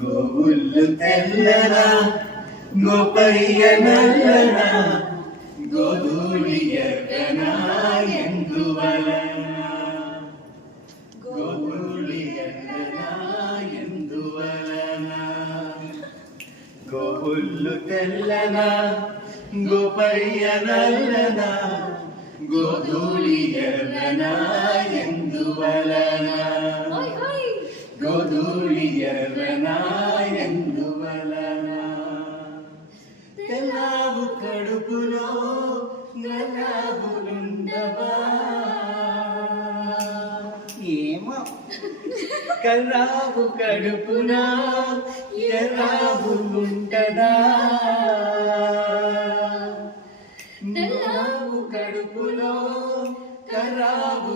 గోవుళ్ళు తెల్లనా గోపయ్య నల్లనా గోధూళి ఎర్రనా ఎందువలన? గోధూళి ఎర్రనా ఎందువలన? గోవుళ్ళు తెల్లనా గోపయ్య నల్లనా గోధూళి ఎర్రనా ఎందు గోధూళి ఎర్రనా ఎందువలనా తెల్లావు కడుపులో నల్లావులుండవా ఏమో కల్లావు కడుపున ఎర్రావు ఉంటదా కడుపులో సర్రావు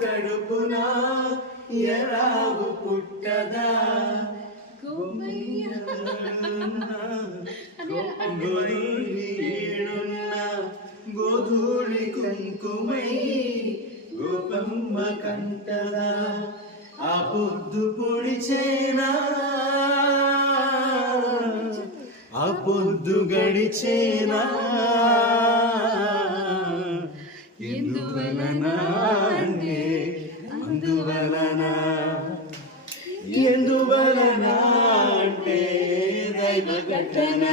కడుపున ఎరావు పుట్టదా? గోధూళి కుంకుమై గోపమ్మ కంటదా ఆ పొద్దు పొడిచేనా ఆ పొద్దు గడిచేనా? అందువలన అంటే అందువలన ఎందువలన అంటే దైవ ఘటన?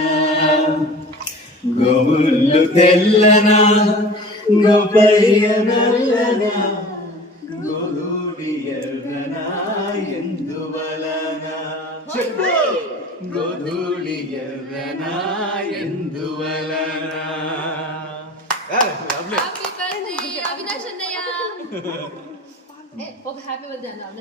గోవుళ్ళు తెల్లనా? గోపయ్య నల్లనా? గోధూళి ఎర్రనా ఎందువలన గోధూడి గోధూళి ఎర్రనా ఎందువలన Congratulations, Naya! Eh, huwag happy with that.